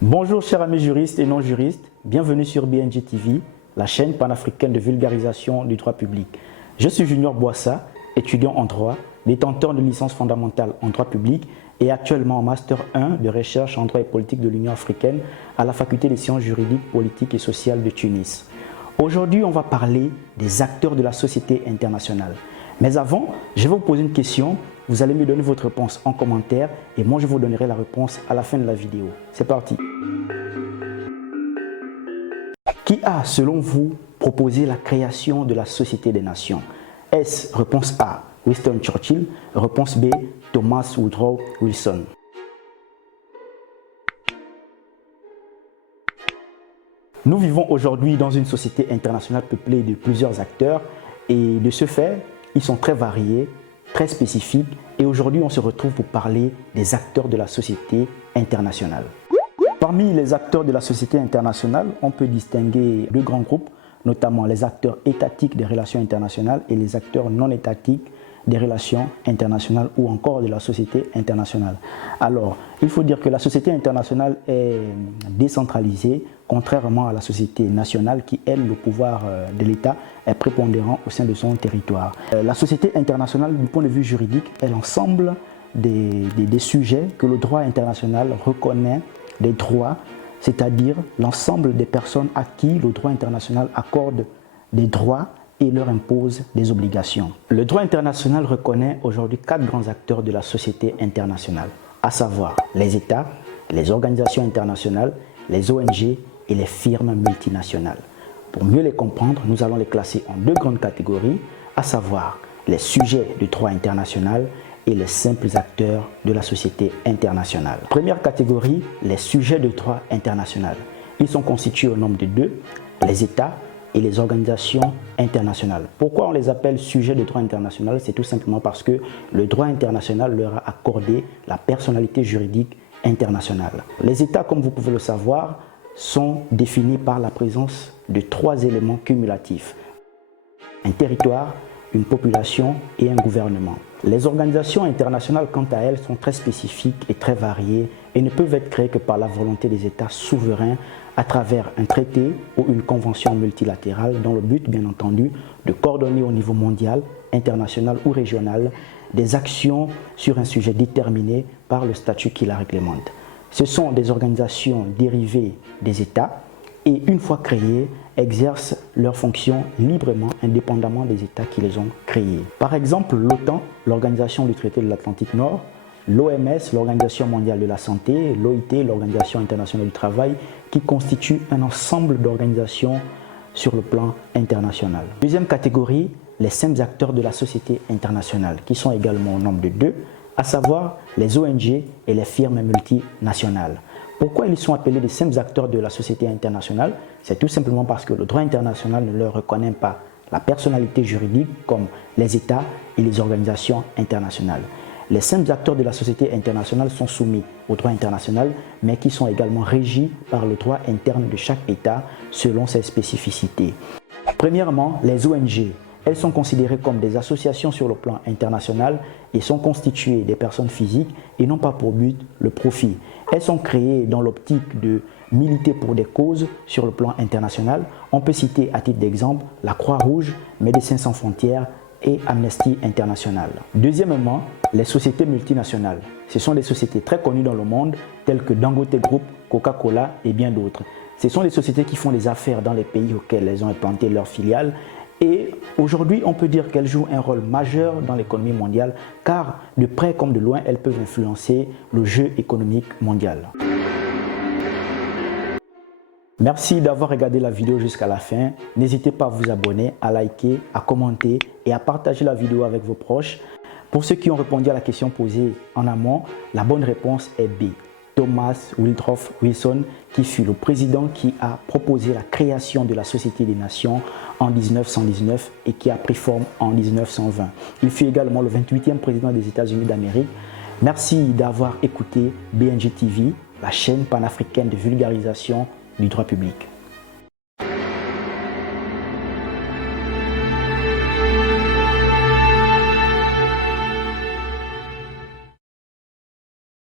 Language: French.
Bonjour chers amis juristes et non-juristes, bienvenue sur BNJ TV, la chaîne panafricaine de vulgarisation du droit public. Je suis Junior Boissa, étudiant en droit, détenteur de licence fondamentale en droit public et actuellement en Master 1 de recherche en droit et politique de l'Union africaine à la Faculté des sciences juridiques, politiques et sociales de Tunis. Aujourd'hui, on va parler des acteurs de la société internationale. Mais avant, je vais vous poser une question. Vous allez me donner votre réponse en commentaire et moi je vous donnerai la réponse à la fin de la vidéo. C'est parti. Qui a, selon vous, proposé la création de la Société des Nations? Est-ce réponse A, Winston Churchill, réponse B, Thomas Woodrow Wilson? Nous vivons aujourd'hui dans une société internationale peuplée de plusieurs acteurs et de ce fait, ils sont très variés, très spécifiques et aujourd'hui on se retrouve pour parler des acteurs de la société internationale. Parmi les acteurs de la société internationale, on peut distinguer deux grands groupes, notamment les acteurs étatiques des relations internationales et les acteurs non étatiques des relations internationales ou encore de la société internationale. Alors, il faut dire que la société internationale est décentralisée, contrairement à la société nationale qui, elle, le pouvoir de l'État est prépondérant au sein de son territoire. La société internationale, du point de vue juridique, est l'ensemble des sujets que le droit international reconnaît des droits, c'est-à-dire l'ensemble des personnes à qui le droit international accorde des droits et leur impose des obligations. Le droit international reconnaît aujourd'hui 4 grands acteurs de la société internationale, à savoir les États, les organisations internationales, les ONG et les firmes multinationales. Pour mieux les comprendre, nous allons les classer en 2 grandes catégories, à savoir les sujets du droit international et les simples acteurs de la société internationale. Première catégorie, les sujets de droit international. Ils sont constitués au nombre de 2, les États et les organisations internationales. Pourquoi on les appelle sujets de droit international? C'est tout simplement parce que le droit international leur a accordé la personnalité juridique internationale. Les États, comme vous pouvez le savoir, sont définis par la présence de 3 éléments cumulatifs: un territoire, une population et un gouvernement. Les organisations internationales, quant à elles, sont très spécifiques et très variées et ne peuvent être créées que par la volonté des États souverains à travers un traité ou une convention multilatérale dont le but, bien entendu, de coordonner au niveau mondial, international ou régional des actions sur un sujet déterminé par le statut qui la réglemente. Ce sont des organisations dérivées des États et, une fois créées, exercent leurs fonctions librement, indépendamment des États qui les ont créées. Par exemple, l'OTAN, l'Organisation du traité de l'Atlantique Nord, l'OMS, l'Organisation mondiale de la santé, l'OIT, l'Organisation internationale du travail, qui constituent un ensemble d'organisations sur le plan international. Deuxième catégorie, les simples acteurs de la société internationale, qui sont également au nombre de 2, à savoir les ONG et les firmes multinationales. Pourquoi ils sont appelés des simples acteurs de la société internationale? C'est tout simplement parce que le droit international ne leur reconnaît pas la personnalité juridique comme les États et les organisations internationales. Les simples acteurs de la société internationale sont soumis au droit international, mais qui sont également régis par le droit interne de chaque État selon ses spécificités. Premièrement, les ONG. Elles sont considérées comme des associations sur le plan international et sont constituées des personnes physiques et n'ont pas pour but le profit. Elles sont créées dans l'optique de militer pour des causes sur le plan international. On peut citer à titre d'exemple la Croix-Rouge, Médecins sans frontières et Amnesty International. Deuxièmement, les sociétés multinationales. Ce sont des sociétés très connues dans le monde telles que Dangote Group, Coca-Cola et bien d'autres. Ce sont des sociétés qui font des affaires dans les pays auxquels elles ont implanté leurs filiales. Et aujourd'hui, on peut dire qu'elles jouent un rôle majeur dans l'économie mondiale car de près comme de loin, elles peuvent influencer le jeu économique mondial. Merci d'avoir regardé la vidéo jusqu'à la fin. N'hésitez pas à vous abonner, à liker, à commenter et à partager la vidéo avec vos proches. Pour ceux qui ont répondu à la question posée en amont, la bonne réponse est B. Thomas Woodrow Wilson, qui fut le président qui a proposé la création de la Société des Nations en 1919 et qui a pris forme en 1920. Il fut également le 28e président des États-Unis d'Amérique. Merci d'avoir écouté BNJ TV, la chaîne panafricaine de vulgarisation du droit public.